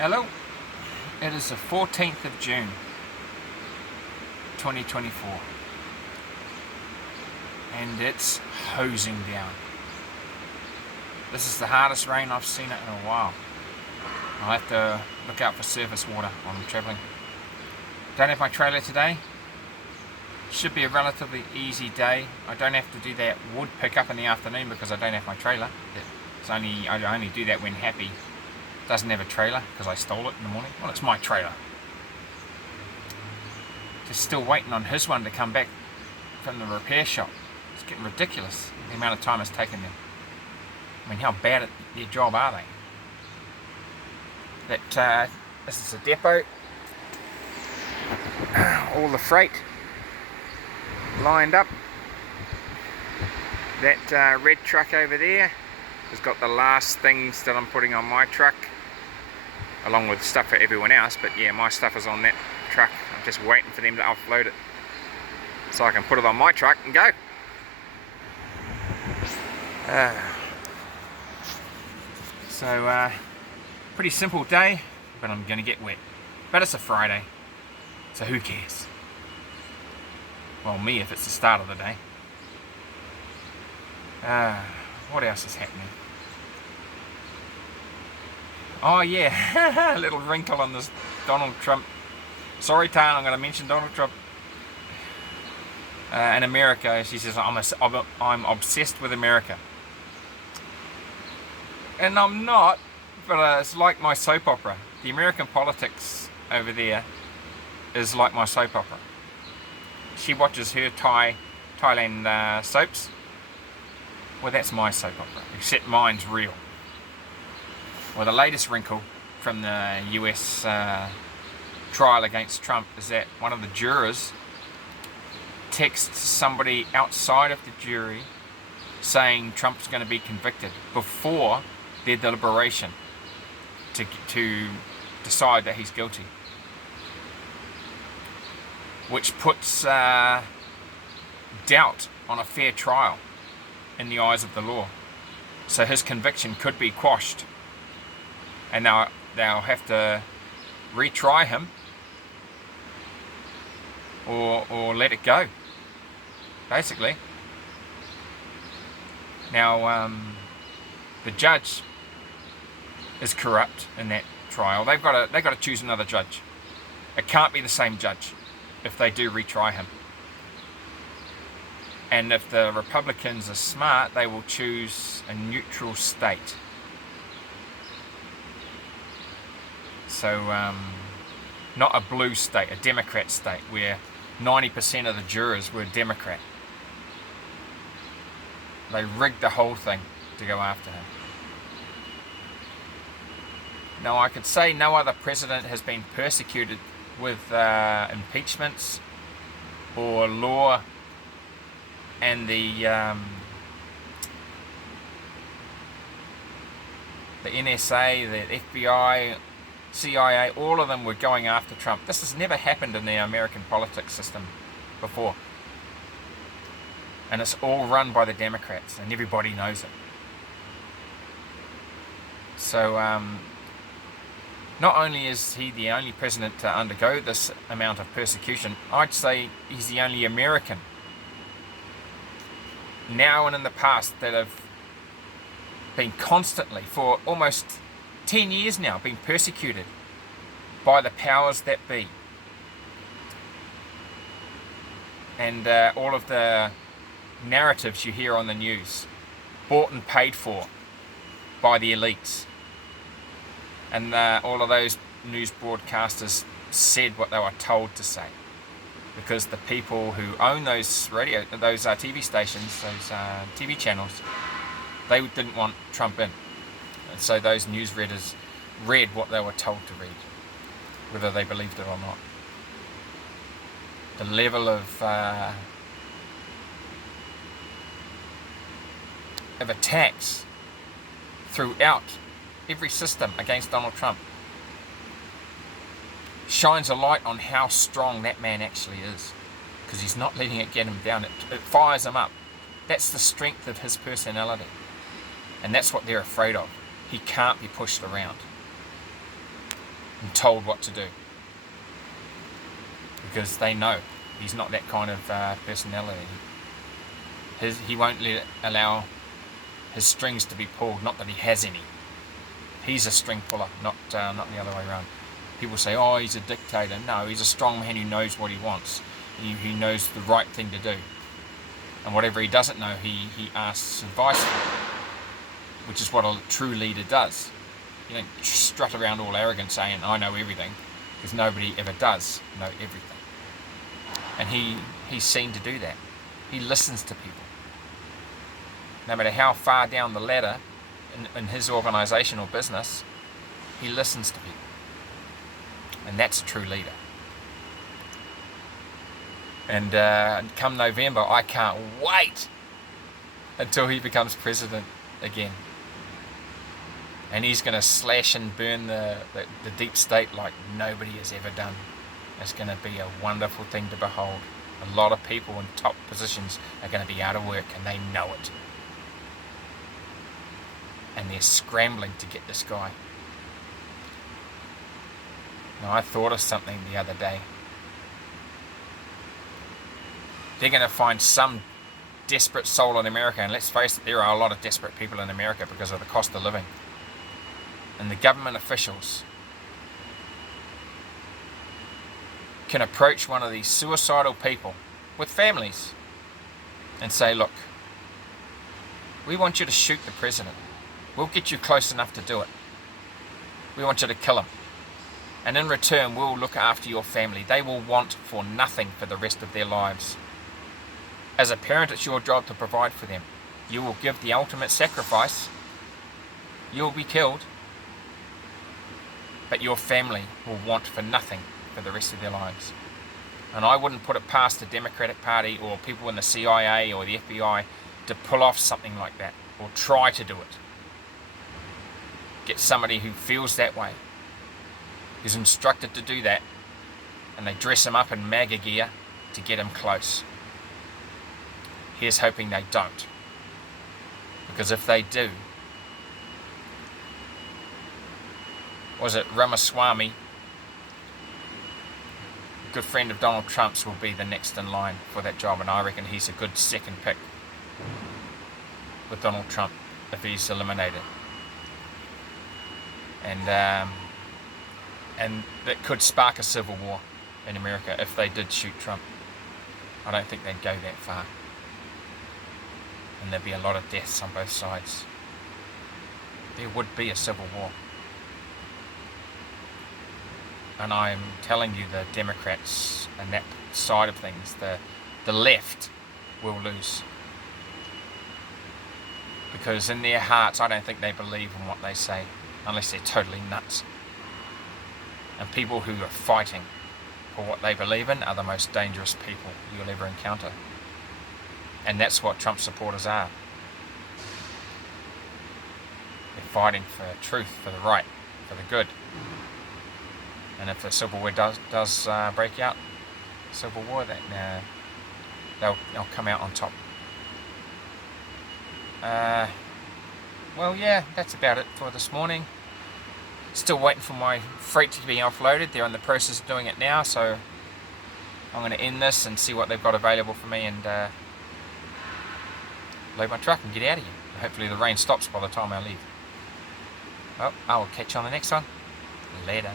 Hello, it is the 14th of June 2024 and it's hosing down. This is the hardest rain I've seen it in a while. I'll have to look out for surface water while I'm travelling. Don't have my trailer today. Should be a relatively easy day. I don't have to do that wood pickup in the afternoon because I don't have my trailer. I only do that when Happy doesn't have a trailer because I stole it in the morning. Well, it's my trailer. Just still waiting on his one to come back from the repair shop. It's getting ridiculous the amount of time it's taken them. I mean, how bad at their job are they? This is a depot. All the freight lined up. That red truck over there has got the last things that I'm putting on my truck, along with stuff for everyone else, but yeah, my stuff is on that truck. I'm just waiting for them to offload it so I can put it on my truck and go. Pretty simple day, but I'm gonna get wet. But it's a Friday, so who cares? Well, me if it's the start of the day. What else is happening? Oh yeah, a little wrinkle on this Donald Trump. Sorry, Tan, I'm going to mention Donald Trump. In America, she says, I'm obsessed with America. And I'm not, but it's like my soap opera. The American politics over there is like my soap opera. She watches her Thailand soaps. Well, that's my soap opera, except mine's real. Well, the latest wrinkle from the US trial against Trump is that one of the jurors texts somebody outside of the jury saying Trump's going to be convicted before their deliberation to decide that he's guilty. Which puts doubt on a fair trial in the eyes of the law. So his conviction could be quashed. And now they'll have to retry him or let it go, basically. Now the judge is corrupt in that trial. They've got to choose another judge. It can't be the same judge if they do retry him. And if the Republicans are smart, they will choose a neutral state. So, not a blue state, a Democrat state, where 90% of the jurors were Democrat. They rigged the whole thing to go after him. Now, I could say no other president has been persecuted with impeachments or law and the NSA, the FBI, CIA, all of them were going after Trump. This has never happened in the American politics system before. And it's all run by the Democrats, and everybody knows it. So, not only is he the only president to undergo this amount of persecution, I'd say he's the only American now and in the past that have been constantly, for almost 10 years now, been persecuted by the powers that be. And all of the narratives you hear on the news, bought and paid for by the elites. And all of those news broadcasters said what they were told to say. Because the people who own those TV stations, those TV channels, they didn't want Trump in. And so those news readers read what they were told to read, whether they believed it or not. The level of attacks throughout every system against Donald Trump shines a light on how strong that man actually is, because he's not letting it get him down. It fires him up. That's the strength of his personality, and that's what they're afraid of. He can't be pushed around. and told what to do, because they know he's not that kind of personality. He won't allow his strings to be pulled, not that he has any. He's a string puller, not the other way around. People say, oh, he's a dictator. No, he's a strong man who knows what he wants. He knows the right thing to do. And whatever he doesn't know, he asks advice for, which is what a true leader does. You don't strut around all arrogant saying, I know everything, because nobody ever does know everything. And he's seen to do that. He listens to people. No matter how far down the ladder in his organisation or business, he listens to people. And that's a true leader. And come November, I can't wait until he becomes president again. And he's going to slash and burn the deep state like nobody has ever done. It's going to be a wonderful thing to behold. A lot of people in top positions are going to be out of work, and they know it. And they're scrambling to get this guy. Now, I thought of something the other day. They're going to find some desperate soul in America, and let's face it, there are a lot of desperate people in America because of the cost of living. And the government officials can approach one of these suicidal people with families and say, look, we want you to shoot the president. We'll get you close enough to do it. We want you to kill him. And in return, we'll look after your family. They will want for nothing for the rest of their lives. As a parent, it's your job to provide for them. You will give the ultimate sacrifice. You will be killed. But your family will want for nothing for the rest of their lives. And I wouldn't put it past the Democratic Party or people in the CIA or the FBI to pull off something like that, or try to do it. Get somebody who feels that way, who's instructed to do that, and they dress him up in MAGA gear to get him close. Here's hoping they don't. Because if they do, was it Ramaswamy, a good friend of Donald Trump's, will be the next in line for that job, and I reckon he's a good second pick with Donald Trump if he's eliminated. And that could spark a civil war in America if they did shoot Trump. I don't think they'd go that far. And there'd be a lot of deaths on both sides. There would be a civil war. And I'm telling you, the Democrats and that side of things, the left, will lose. Because in their hearts, I don't think they believe in what they say, unless they're totally nuts. And people who are fighting for what they believe in are the most dangerous people you'll ever encounter. And that's what Trump supporters are. They're fighting for truth, for the right, for the good. And if the Civil War does break out, Civil War, then they'll come out on top. Well, yeah, that's about it for this morning. Still waiting for my freight to be offloaded. They're in the process of doing it now, so I'm going to end this and see what they've got available for me, and load my truck and get out of here. Hopefully the rain stops by the time I leave. Well, I will catch you on the next one. Later.